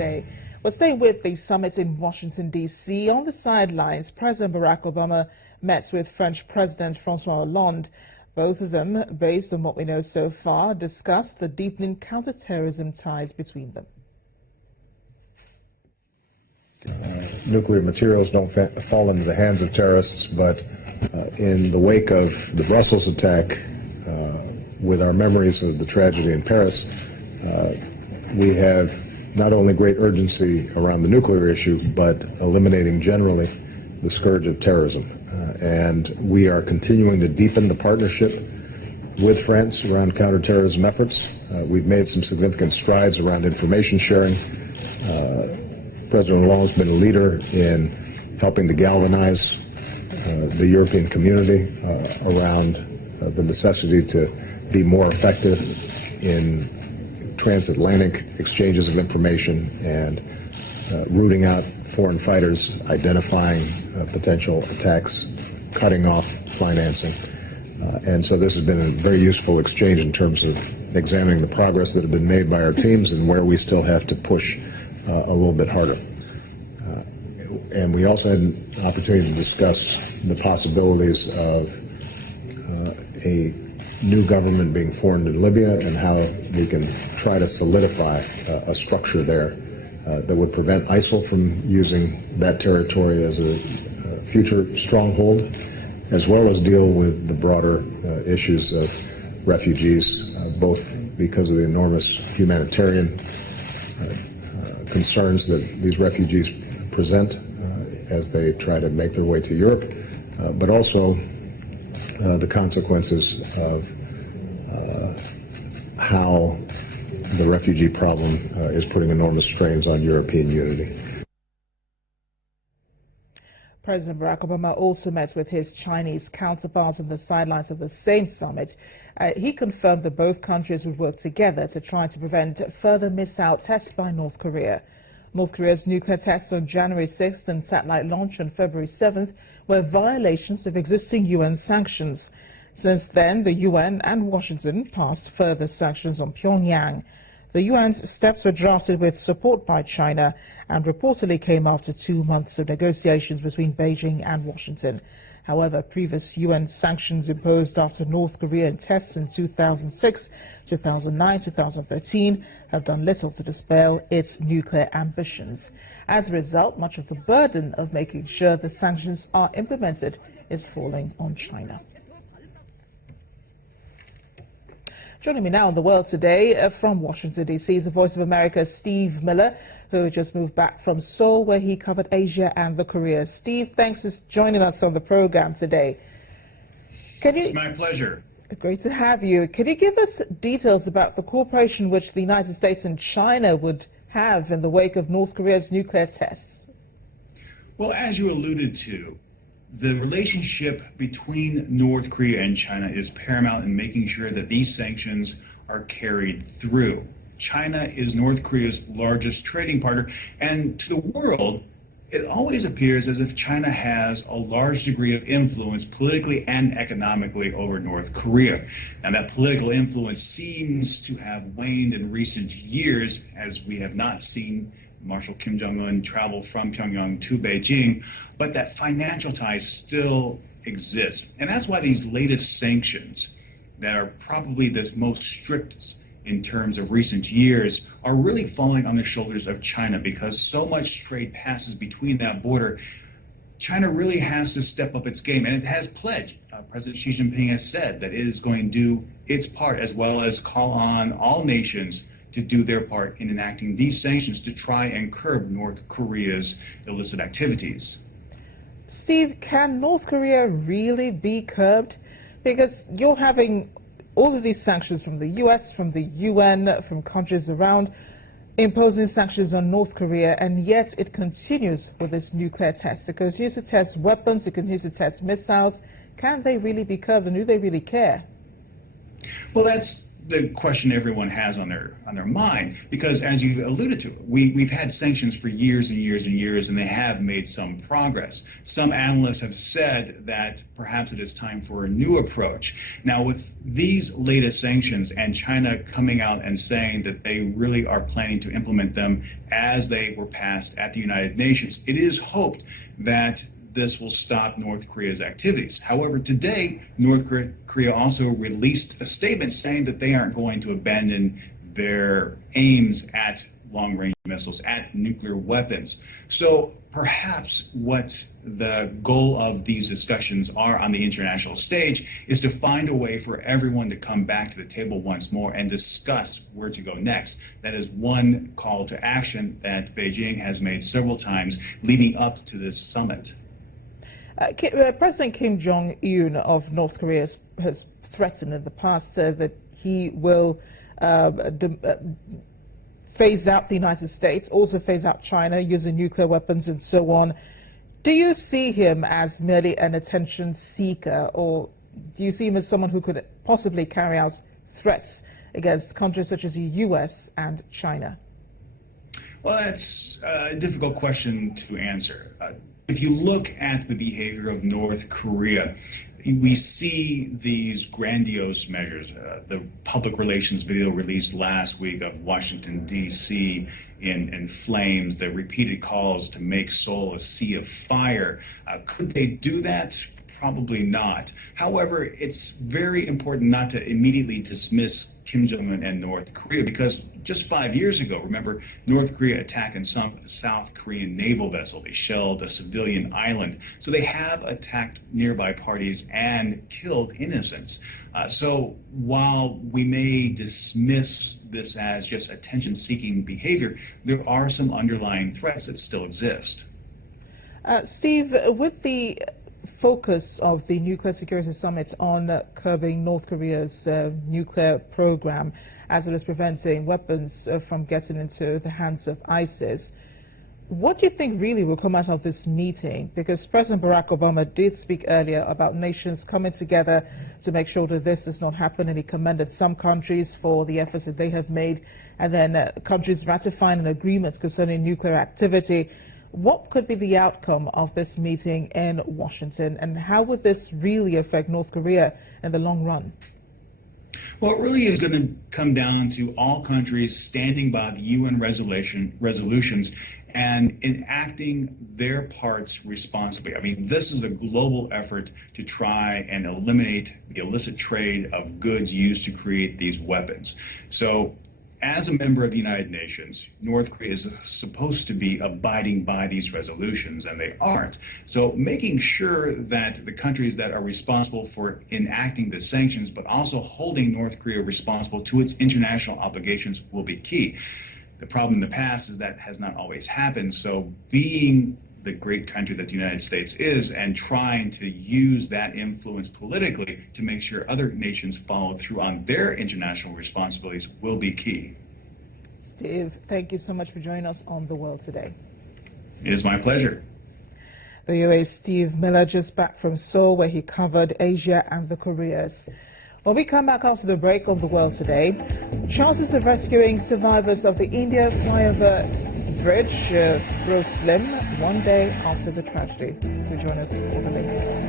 today. We're staying with the summit in Washington, D.C. On the sidelines, President Barack Obama met with French President François Hollande. Both of them, based on what we know so far, discussed the deepening counterterrorism ties between them. Nuclear materials don't fall into the hands of terrorists, but in the wake of the Brussels attack, with our memories of the tragedy in Paris, we have not only great urgency around the nuclear issue, but eliminating generally the scourge of terrorism. And we are continuing to deepen the partnership with France around counterterrorism efforts. We've made some significant strides around information sharing. President Hollande has been a leader in helping to galvanize the European community around the necessity to be more effective in transatlantic exchanges of information and rooting out foreign fighters, identifying potential attacks, cutting off financing. And so this has been a very useful exchange in terms of examining the progress that have been made by our teams and where we still have to push a little bit harder. And we also had an opportunity to discuss the possibilities of a new government being formed in Libya and how we can try to solidify a structure there that would prevent ISIL from using that territory as a future stronghold, as well as deal with the broader issues of refugees, both because of the enormous humanitarian concerns that these refugees present as they try to make their way to Europe, but also the consequences of how the refugee problem is putting enormous strains on European unity. President Barack Obama also met with his Chinese counterpart on the sidelines of the same summit. He confirmed that both countries would work together to try to prevent further missile tests by North Korea. North Korea's nuclear tests on January 6th and satellite launch on February 7th were violations of existing UN sanctions. Since then, the UN and Washington passed further sanctions on Pyongyang. The UN's steps were drafted with support by China and reportedly came after 2 months of negotiations between Beijing and Washington. However, previous UN sanctions imposed after North Korean tests in 2006, 2009, 2013 have done little to dispel its nuclear ambitions. As a result, much of the burden of making sure the sanctions are implemented is falling on China. Joining me now in the world today from Washington, D.C. is the Voice of America's Steve Miller, who just moved back from Seoul, where he covered Asia and the Koreas. Steve, thanks for joining us on the program today. It's my pleasure. Great to have you. Can you give us details about the cooperation which the United States and China would have in the wake of North Korea's nuclear tests? Well, as you alluded to, the relationship between North Korea and China is paramount in making sure that these sanctions are carried through. China is North Korea's largest trading partner, and to the world, it always appears as if China has a large degree of influence politically and economically over North Korea. Now, that political influence seems to have waned in recent years, as we have not seen Marshal Kim Jong-un travel from Pyongyang to Beijing, but that financial ties still exist. And that's why these latest sanctions, that are probably the most strict in terms of recent years, are really falling on the shoulders of China, because so much trade passes between that border. China really has to step up its game, and it has pledged. President Xi Jinping has said that it is going to do its part, as well as call on all nations to do their part in enacting these sanctions to try and curb North Korea's illicit activities. Steve, can North Korea really be curbed? Because you're having all of these sanctions from the US, from the UN, from countries around, imposing sanctions on North Korea, and yet it continues with its nuclear tests. It continues to test weapons, it continues to test missiles. Can they really be curbed, and do they really care? Well, that's the question everyone has on their mind, because as you alluded to, we've had sanctions for years and years and years, and they have made some progress. Some analysts have said that perhaps it is time for a new approach. Now, with these latest sanctions and China coming out and saying that they really are planning to implement them as they were passed at the United Nations, it is hoped that this will stop North Korea's activities. However, today, North Korea also released a statement saying that they aren't going to abandon their aims at long-range missiles, at nuclear weapons. So perhaps what the goal of these discussions are on the international stage is to find a way for everyone to come back to the table once more and discuss where to go next. That is one call to action that Beijing has made several times leading up to this summit. President Kim Jong-un of North Korea has threatened in the past that he will phase out the United States, also phase out China using nuclear weapons and so on. Do you see him as merely an attention seeker, or do you see him as someone who could possibly carry out threats against countries such as the U.S. and China? Well, that's a difficult question to answer. If you look at the behavior of North Korea, we see these grandiose measures. The public relations video released last week of Washington, D.C. in flames, the repeated calls to make Seoul a sea of fire. Could they do that? Probably not. However, it's very important not to immediately dismiss Kim Jong-un and North Korea, because just 5 years ago, remember, North Korea attacked a South Korean naval vessel. They shelled a civilian island. So they have attacked nearby parties and killed innocents. So while we may dismiss this as just attention-seeking behavior, there are some underlying threats that still exist. Steve, with the focus of the Nuclear Security Summit on curbing North Korea's nuclear program, as well as preventing weapons from getting into the hands of ISIS, what do you think really will come out of this meeting? Because President Barack Obama did speak earlier about nations coming together to make sure that this does not happen, and he commended some countries for the efforts that they have made, and then countries ratifying an agreement concerning nuclear activity. What could be the outcome of this meeting in Washington, and how would this really affect North Korea in the long run? Well, it really is going to come down to all countries standing by the UN resolutions and enacting their parts responsibly. I mean, this is a global effort to try and eliminate the illicit trade of goods used to create these weapons. So, as a member of the United Nations, North Korea is supposed to be abiding by these resolutions, and they aren't. So making sure that the countries that are responsible for enacting the sanctions, but also holding North Korea responsible to its international obligations, will be key. The problem in the past is that has not always happened. So being the great country that the United States is, and trying to use that influence politically to make sure other nations follow through on their international responsibilities will be key. Steve, thank you so much for joining us on The World Today. It is my pleasure. The UA's Steve Miller, just back from Seoul, where he covered Asia and the Koreas. When we come back after the break on The World Today, chances of rescuing survivors of the India flyover bridge grows slim one day after the tragedy. Join us for the latest.